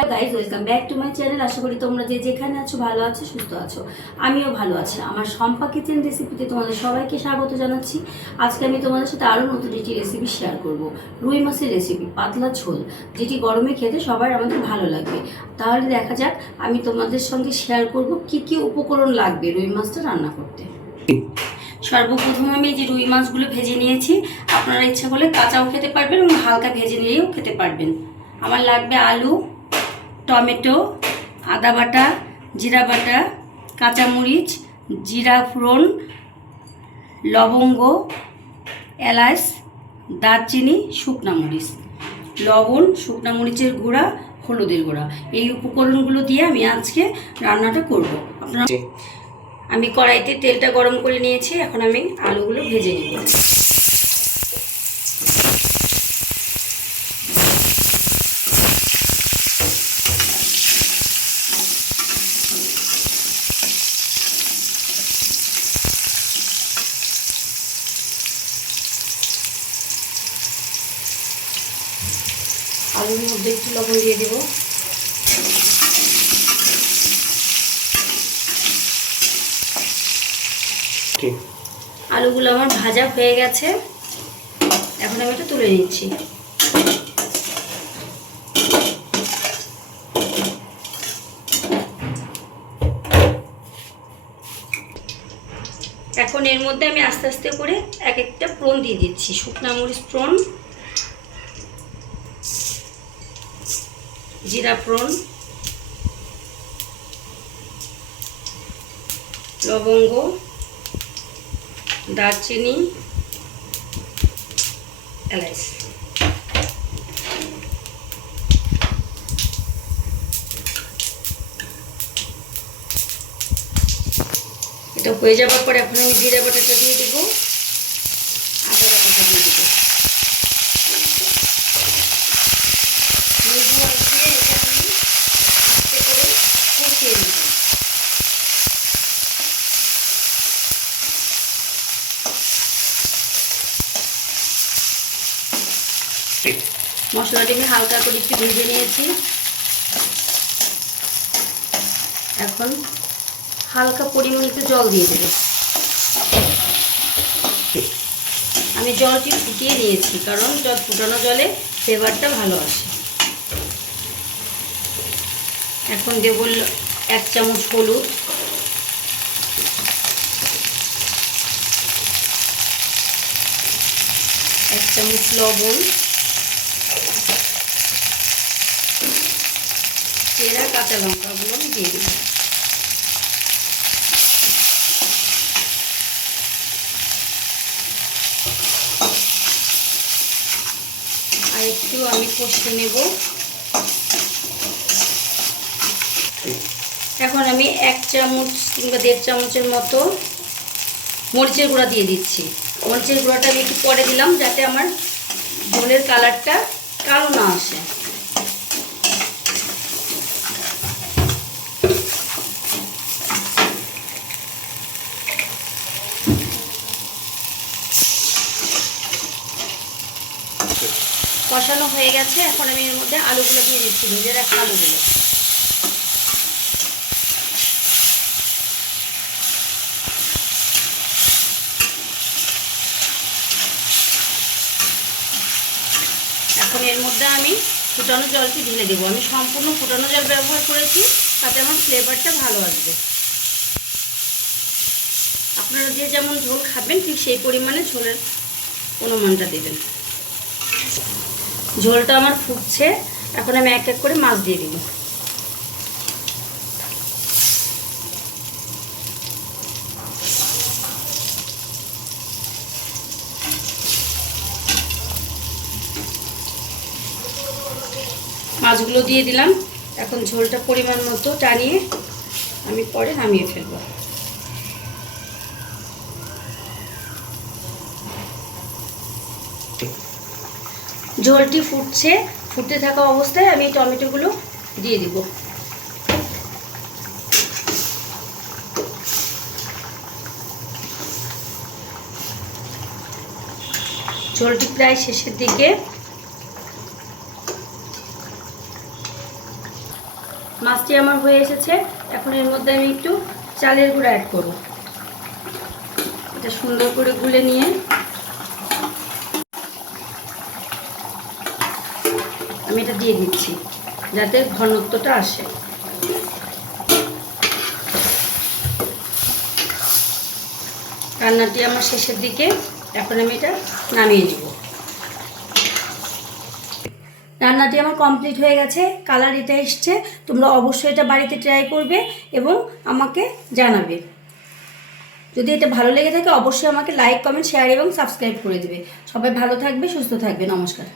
Hello guys, welcome back to my channel. আশা করি তোমরা যে যেখানে আছো ভালো আছো, সুস্থ আছো। আমিও ভালো আছি। আমার শম্পা কিচেন রেসিপিতে তোমাদের সবাইকে স্বাগত জানাচ্ছি। আজকে আমি তোমাদের সাথে আরও নতুন একটি রেসিপি শেয়ার করব। রুই মাছের রেসিপি, পাতলা ঝোল, যেটি গরমে খেতে সবার আমাদের ভালো লাগবে। তাহলে দেখা যাক আমি তোমাদের সঙ্গে শেয়ার করব কি কি উপকরণ লাগবে রুই মাছটা রান্না করতে। সর্বপ্রথম আমি যে রুই মাছগুলো ভেজে নিয়েছি। আপনারা ইচ্ছা করলে কাঁচাও খেতে পারবেন এবং হালকা ভেজে নিয়েও খেতে পারবেন। আমার লাগবে আলু, টমেটো, আদা বাটা, জিরা বাটা, কাঁচামরিচ, জিরা ফোড়ন, লবঙ্গ, এলাচ, দারচিনি, শুকনা মরিচ, লবণ, শুকনা মরিচের গুঁড়া, হলুদের গুঁড়া। এই উপকরণগুলো দিয়ে আমি আজকে রান্নাটা করব। আপনারা আমি কড়াইতে তেলটা গরম করে নিয়েছি। এখন আমি আলুগুলো ভেজে নেব। আলুর মধ্যে একটু লবণ দিয়ে দেব। আলুগুলো আমার ভাজা হয়ে গেছে। এখন আমি এটা তুলে নিচ্ছি। এখন এর মধ্যে আমি আস্তে আস্তে করে এক একটা ফোড়ন দিয়ে দিচ্ছি। শুকনা মরিচ ফোড়ন, জিরা ফোড়ন, লবঙ্গ, দারচিনি, এলাচ। এটা হয়ে যাওয়ার পর এখন আমি জিরা বাটাটা দিয়ে দেব, আদা বাটাটা দিয়ে দেবো। দিয়ে এটা আমি আস্তে করে কষিয়ে নেব। মশলাটি আমি হালকা করে একটু ভেজে নিয়েছি। এখন হালকা পরিমাণে একটু জল দিয়ে দেবো। আমি জলটি ফুটিয়ে নিয়েছি, কারণ ফুটানো জলে ফ্লেভারটা ভালো আসে। এখন দেব 1 চামচ হলুদ, 1 চামচ লবণ, চেরা কাঁচা লঙ্কাগুলো আমি দিয়ে দেব। আর একটু আমি কষিয়ে নেব। এখন আমি 1 চামচ কিংবা 1.5 চামচের মতো মরিচের গুঁড়া দিয়ে দিচ্ছি। মরিচের গুঁড়াটা আমি একটু পরে দিলাম, যাতে আমার ঝোলের কালারটা কালো না আসে। কষানো হয়ে গেছে। এখন আমি এর মধ্যে আলুগুলো দিয়ে দিচ্ছি, ভেজে রাখা আলুগুলো। এখন এর মধ্যে আমি ফুটানো জলটি ঢেলে দেবো। আমি সম্পূর্ণ ফুটানো জল ব্যবহার করেছি, তাতে আমার ফ্লেভারটা ভালো আসবে। আপনারা যে যেমন ঝোল খাবেন ঠিক সেই পরিমাণে ঝোলের অনুমানটা দেবেন। ঝোলটা আমার ফুটছে। এখন আমি এক এক করে মাছ দিয়ে দিব। মাছগুলো দিয়ে দিলাম। এখন ঝোলটা পরিমাণ মতো টানিয়ে আমি পরে নামিয়ে ফেলবো। ঝোলটি ফুটছে। ফুটতে থাকা অবস্থায় আমি টমেটোগুলো দিয়ে দিব। ঝোলটি প্রায় শেষের দিকে। মাছটি আমার হয়ে এসেছে। এখন এর মধ্যে আমি একটু চালের গুঁড়া অ্যাড করব। এটা সুন্দর করে গুলে নিয়ে আমি এটা দিয়ে দিচ্ছি যাতে ঘনত্বটা আসে। রান্নাটি আমার শেষের দিকে, এখন আমি এটা নামিয়ে নেব। রান্নাটি আমার কমপ্লিট হয়ে গেছে, কালার এটা এসছে। তোমরা অবশ্যই এটা বাড়িতে ট্রাই করবে এবং আমাকে জানাবে। যদি এটা ভালো লেগে থাকে অবশ্যই আমাকে লাইক, কমেন্ট, শেয়ার এবং সাবস্ক্রাইব করে দেবে। সবাই ভালো থাকবে, সুস্থ থাকবে। নমস্কার।